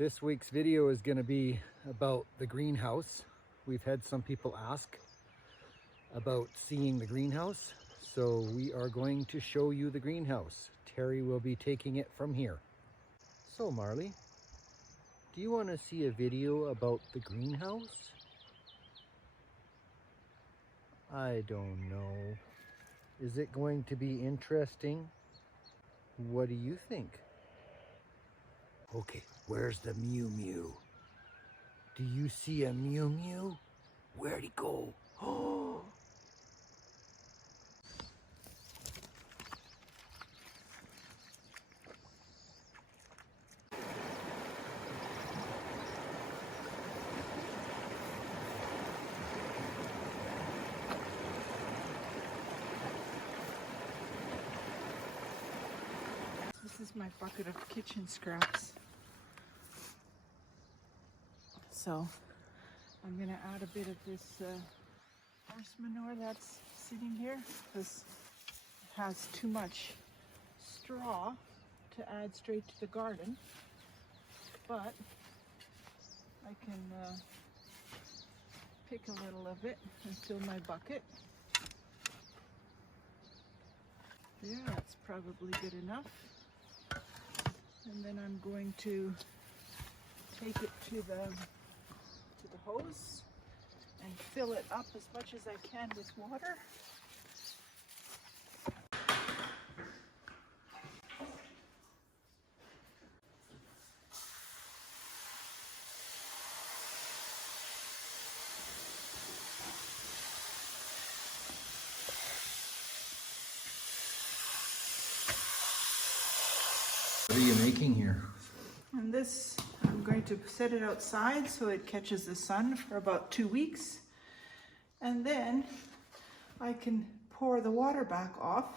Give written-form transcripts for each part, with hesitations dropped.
This week's video is going to be about the greenhouse. We've had some people ask about seeing the greenhouse, so we are going to show you the greenhouse. Terry will be taking it from here. So Marley, do you want to see a video about the greenhouse? I don't know. Is it going to be interesting? What do you think? Okay, where's the Mew Mew? Do you see a Mew Mew? Where'd he go? Oh! This is my bucket of kitchen scraps. So I'm going to add a bit of this horse manure that's sitting here because it has too much straw to add straight to the garden. But I can pick a little of it and fill my bucket. Yeah, that's probably good enough. And then I'm going to take it to the hose and fill it up as much as I can with water. What are you making here? And this, I'm going to set it outside so it catches the sun for about 2 weeks. And then I can pour the water back off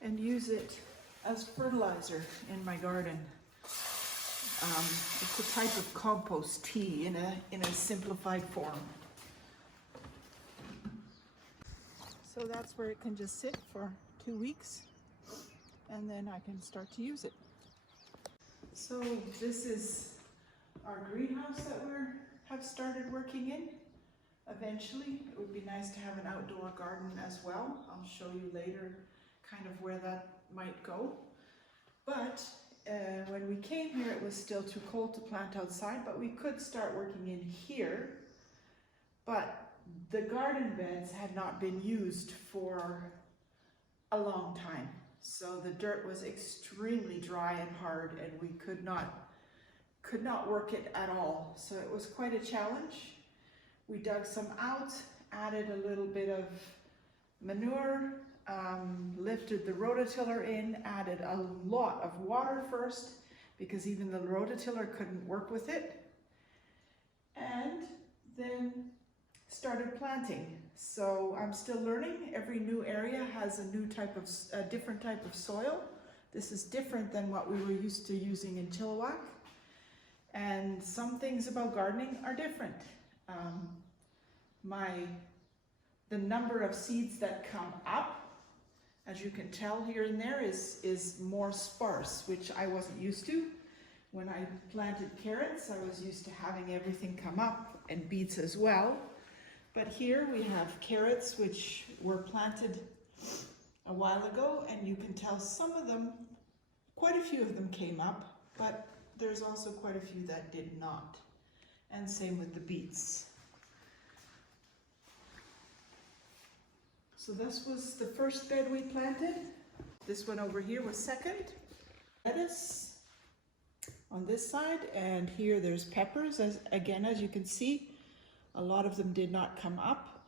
and use it as fertilizer in my garden. It's a type of compost tea in a simplified form. So that's where it can just sit for 2 weeks, and then I can start to use it. So this is our greenhouse that we have started working in. Eventually, it would be nice to have an outdoor garden as well. I'll show you later kind of where that might go. But when we came here, it was still too cold to plant outside, but we could start working in here. But the garden beds had not been used for a long time. So the dirt was extremely dry and hard, and we could not work it at all. So it was quite a challenge. We dug some out, added a little bit of manure, lifted the rototiller in, added a lot of water first because even the rototiller couldn't work with it, and then started planting. So I'm still learning. Every new area has a different type of soil. This is different than what we were used to using in Chilliwack. And some things about gardening are different. The number of seeds that come up, as you can tell here and there, is more sparse, which I wasn't used to. When I planted carrots, I was used to having everything come up, and beets as well. But here we have carrots which were planted a while ago, and you can tell some of them, quite a few of them came up, but there's also quite a few that did not. And same with the beets. So this was the first bed we planted. This one over here was second. Lettuce on this side, and here there's peppers. As you can see, a lot of them did not come up,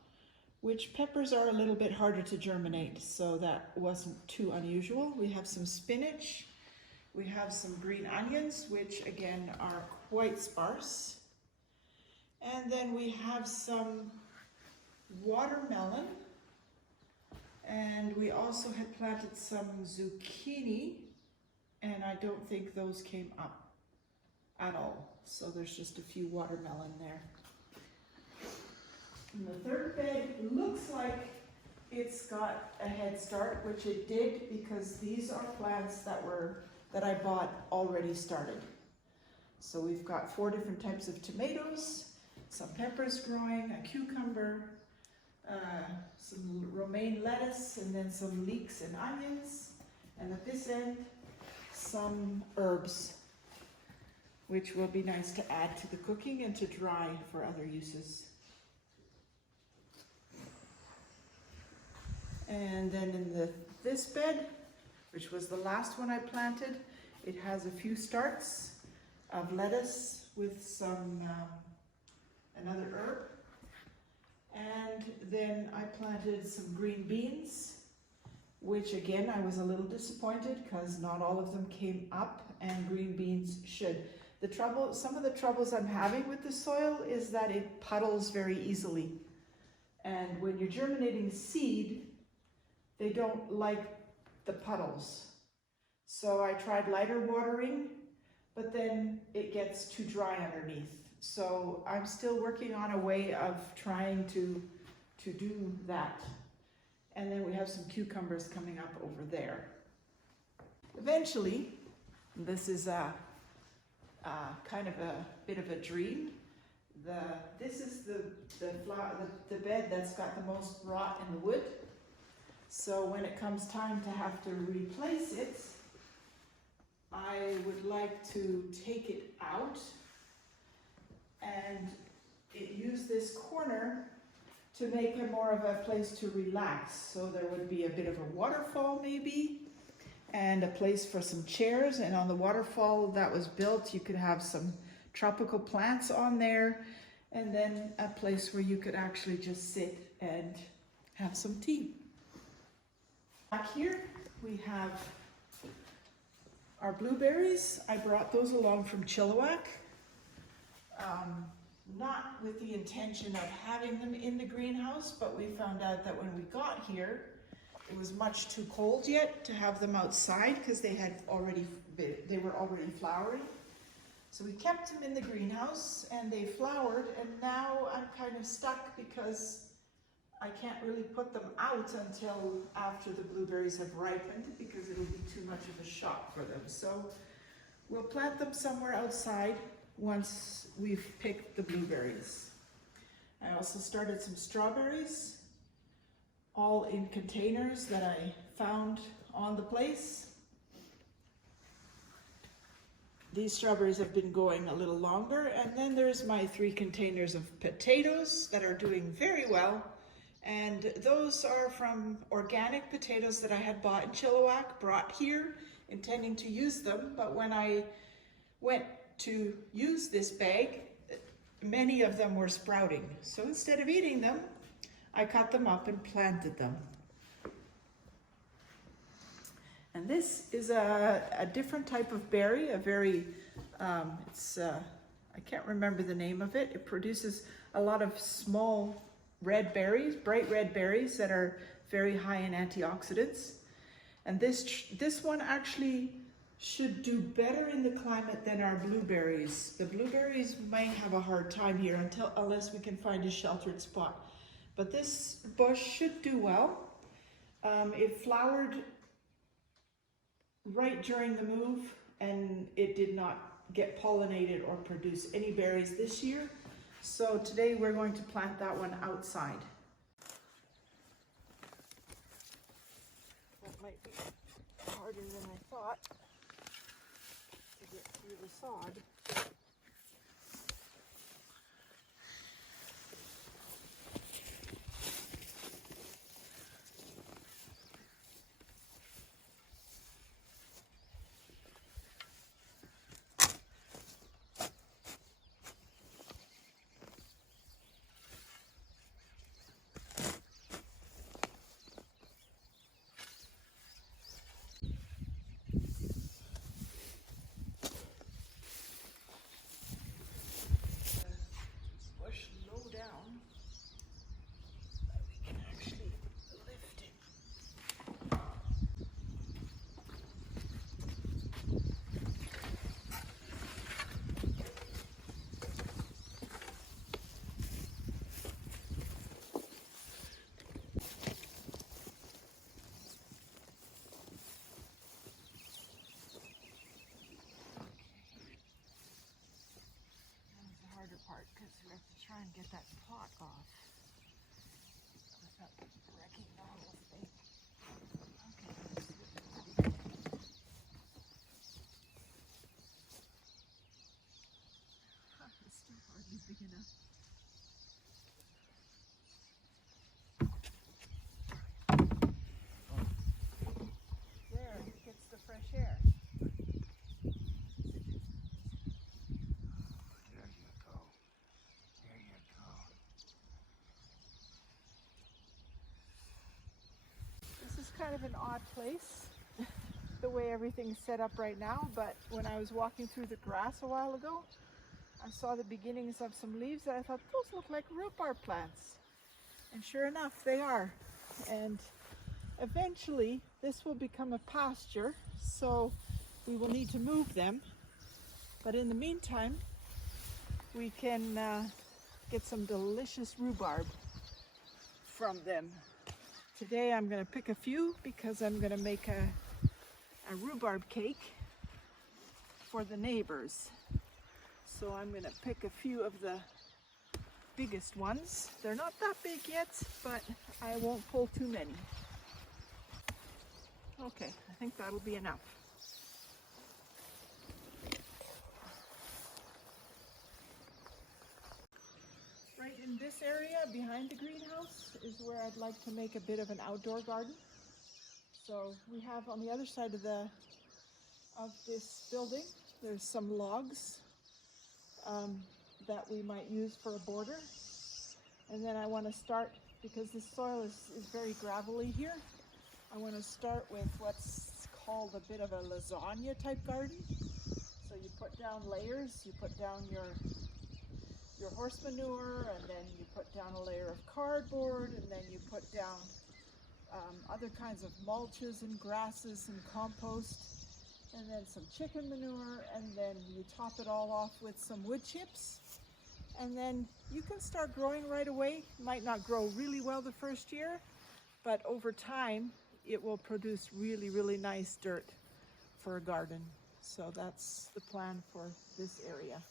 which peppers are a little bit harder to germinate, so that wasn't too unusual. We have some spinach. We have some green onions, which again are quite sparse. And then we have some watermelon. And we also had planted some zucchini, and I don't think those came up at all. So there's just a few watermelon there. And the third bed looks like it's got a head start, which it did, because these are plants that I bought already started. So we've got 4 different types of tomatoes, some peppers growing, a cucumber, some romaine lettuce, and then some leeks and onions. And at this end, some herbs, which will be nice to add to the cooking and to dry for other uses. And then in this bed, which was the last one I planted, it has a few starts of lettuce with some another herb. And then I planted some green beans, which again I was a little disappointed because not all of them came up, and green beans should. Some of the troubles I'm having with the soil is that it puddles very easily. And when you're germinating seed, they don't like the puddles. So I tried lighter watering, but then it gets too dry underneath. So I'm still working on a way of trying to do that. And then we have some cucumbers coming up over there. Eventually, this is kind of a bit of a dream. This is the bed that's got the most rot in the wood. So when it comes time to have to replace it, I would like to take it out and use this corner to make it more of a place to relax. So there would be a bit of a waterfall maybe, and a place for some chairs. And on the waterfall that was built, you could have some tropical plants on there, and then a place where you could actually just sit and have some tea. Back here we have our blueberries. I brought those along from Chilliwack, not with the intention of having them in the greenhouse, but we found out that when we got here, it was much too cold yet to have them outside because they were already flowering. So we kept them in the greenhouse and they flowered, and now I'm kind of stuck because I can't really put them out until after the blueberries have ripened because it'll be too much of a shock for them. So we'll plant them somewhere outside once we've picked the blueberries. I also started some strawberries, all in containers that I found on the place. These strawberries have been going a little longer. And then there's my 3 containers of potatoes that are doing very well. And those are from organic potatoes that I had bought in Chilliwack, brought here, intending to use them. But when I went to use this bag, many of them were sprouting. So instead of eating them, I cut them up and planted them. And this is a different type of berry, a very, I can't remember the name of it. It produces a lot of small red berries, bright red berries that are very high in antioxidants. And this one actually should do better in the climate than our blueberries. The blueberries might have a hard time here unless we can find a sheltered spot. But this bush should do well. It flowered right during the move, and it did not get pollinated or produce any berries this year. So today we're going to plant that one outside. That might be harder than I thought to get through the sod. because we have to try and get that pot off without wrecking the whole thing. Okay, let's see what we can do. It's still hardly big enough. There, it gets the fresh air. There you go. There you go. This is kind of an odd place, the way everything's set up right now, but when I was walking through the grass a while ago, I saw the beginnings of some leaves and I thought, those look like rhubarb plants. And sure enough, they are. And eventually, this will become a pasture, so we will need to move them. But in the meantime, we can get some delicious rhubarb from them. Today I'm going to pick a few because I'm going to make a rhubarb cake for the neighbors. So I'm going to pick a few of the biggest ones. They're not that big yet, but I won't pull too many. Okay, I think that'll be enough. Right in this area behind the greenhouse is where I'd like to make a bit of an outdoor garden. So we have on the other side of this building, there's some logs that we might use for a border. And then I want to start, because the soil is very gravelly here, I want to start with what's called a bit of a lasagna type garden. So you put down layers, you put down your horse manure, and then you put down a layer of cardboard, and then you put down other kinds of mulches and grasses and compost, and then some chicken manure, and then you top it all off with some wood chips. And then you can start growing right away. Might not grow really well the first year, but over time it will produce really, really nice dirt for a garden. So that's the plan for this area.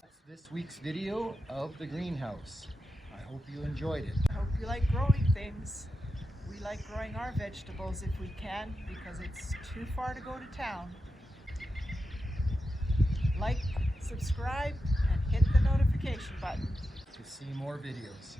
That's this week's video of the greenhouse. I hope you enjoyed it. I hope you like growing things. We like growing our vegetables if we can, because it's too far to go to town. Like, subscribe, and hit the notification button To see more videos.